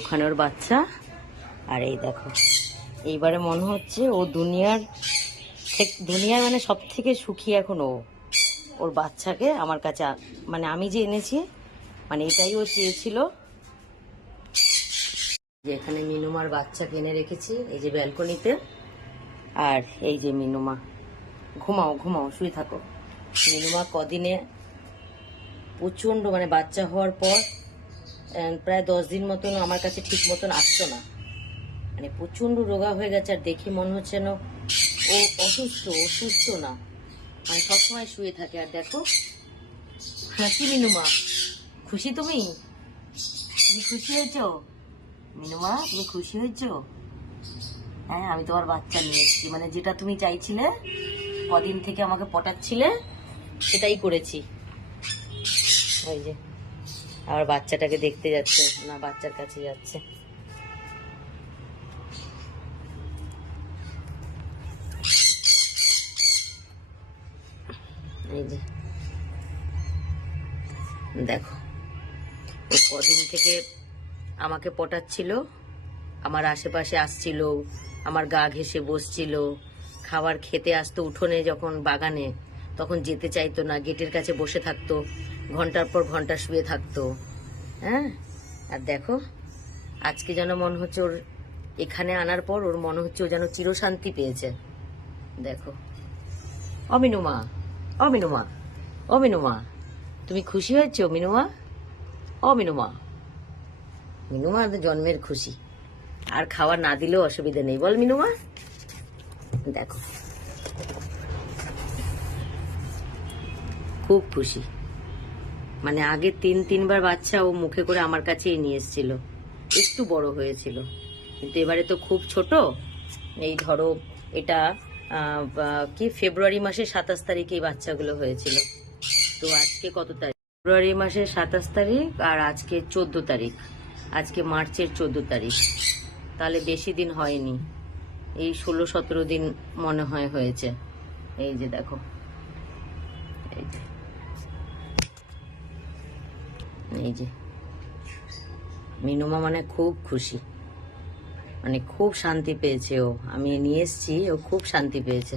ওখানে ওর বাচ্চা। আর এই দেখো, এইবারে মনে হচ্ছে ও দুনিয়ার মানে সব থেকে সুখী এখন ও। ওর বাচ্চাকে আমার কাছে মানে আমি যে এনেছি, মানে এটাই ও চেয়েছিল। যে এখানে মিনুমার বাচ্চা কিনে রেখেছি এই যে ব্যালকনিতে। আর এই যে মিনুমা, ঘুমাও ঘুমাও, শুয়ে থাকো। মিনুমা কদিনে প্রচণ্ড মানে বাচ্চা হওয়ার পর প্রায় 10 দিন মতন আমার কাছে ঠিক মতন আসতো না, মানে প্রচণ্ড রোগা হয়ে গেছে। আর দেখে মনে হচ্ছে যেন ও অসুস্থ না, মানে সবসময় শুয়ে থাকে। আর দেখো, হ্যাঁ কি মিনুমা, খুশি তুমি? তুমি খুশি হয়েছো মিনুমা? তুমি খুশি হয়েছো? হ্যাঁ, আমি তোমার বাচ্চা নিয়ে এসেছি, মানে যেটা তুমি চাইছিলে, কদিন থেকে আমাকে পটাচ্ছিলে, সেটাই করেছি। ওই যে আবার বাচ্চাটাকে দেখতে যাচ্ছে, না বাচ্চার কাছে যাচ্ছে। এই যে দেখো, ও কদিন থেকে আমাকে পটাচ্ছিল, আমার আশেপাশে আসছিল, আমার গা ঘেঁষে বসছিল, খাবার খেতে আসতো উঠোনে যখন বাগানে, তখন যেতে চাইতো না, গেটের কাছে বসে থাকতো, ঘন্টার পর ঘন্টা শুয়ে থাকতো। হ্যাঁ, আর দেখো আজকে যেন মনে হচ্ছে ওর এখানে আনার পর ওর মনে হচ্ছে ও যেন চিরশান্তি পেয়েছে। দেখো, অমিনুমা, অমিনুমা, অমিনুমা, তুমি খুশি হয়েছো মিনুমা? অমিনুমা, মিনুমা জন্মের খুশি, আর খাবার না দিলেও অসুবিধা নেই, বল মিনুমা? দেখো খুব খুশি, মানে আগে 3বার বাচ্চা ও মুখে করে আমার কাছেই নিয়ে এসেছিল, একটু বড় হয়েছিল, কিন্তু এবারে তো খুব ছোট। এই ধরো এটা কি ফেব্রুয়ারি মাসের 27 তারিখে এই বাচ্চাগুলো হয়েছিল। তো আজকে কত তারিখ? ফেব্রুয়ারি মাসের 27 তারিখ, আর আজকে 14 তারিখ, আজকে মার্চের 14 তারিখ, তাহলে বেশি দিন হয়নি, এই 16-17 দিন মনে হয় হয়েছে। এই যে দেখো, এই যে এই যে মিনুমা মানে খুব খুশি, মানে খুব শান্তি পেয়েছে ও, আমি নিয়ে এসছি, ও খুব শান্তি পেয়েছে।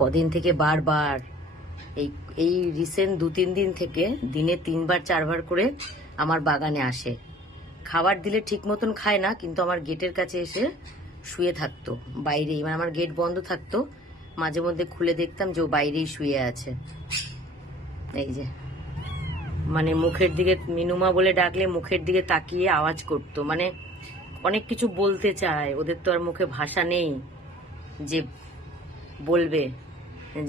কদিন থেকে বারবার এই এই রিসেন্ট 2-3 দিন থেকে দিনে 3-4 বার করে আমার বাগানে আসে। খাবার দিলে ঠিক মতন খায় না, কিন্তু আমার গেটের কাছে এসে শুয়ে থাকতো বাইরেই, মানে আমার গেট বন্ধ থাকতো, মাঝে মধ্যে খুলে দেখতাম যে ও বাইরেই শুয়ে আছে। এই যে মানে মুখের দিকে, মিনুমা বলে ডাকলে মুখের দিকে তাকিয়ে আওয়াজ করতো, মানে অনেক কিছু বলতে চায়, ওদের তো আর মুখে ভাষা নেই যে বলবে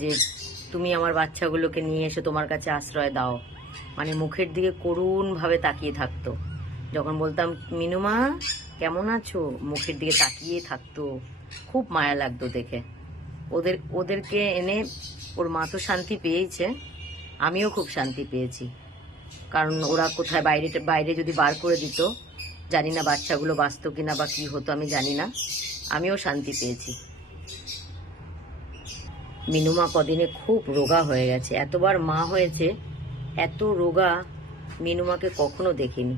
যে তুমি আমার বাচ্চাগুলোকে নিয়ে এসে তোমার কাছে আশ্রয় দাও, মানে মুখের দিকে করুণ ভাবে তাকিয়ে থাকতো। যখন বলতাম মিনুমা কেমন আছো, মুখের দিকে তাকিয়ে থাকতো, খুব মায়া লাগতো দেখে। ওদেরকে এনে ওর মা তো শান্তি পেয়েছে, আমিও খুব শান্তি পেয়েছি, কারণ ওরা কোথায় বাইরে যদি বার করে দিত, জানি না বাচ্চাগুলো বাঁচত কিনা বা কি হতো, আমি জানি না, আমিও শান্তি পেয়েছি। মিনুমা কদিনে খুব রোগা হয়ে গেছে, এতবার মা হয়েছে, এত রোগা মিনুমাকে কখনো দেখিনি।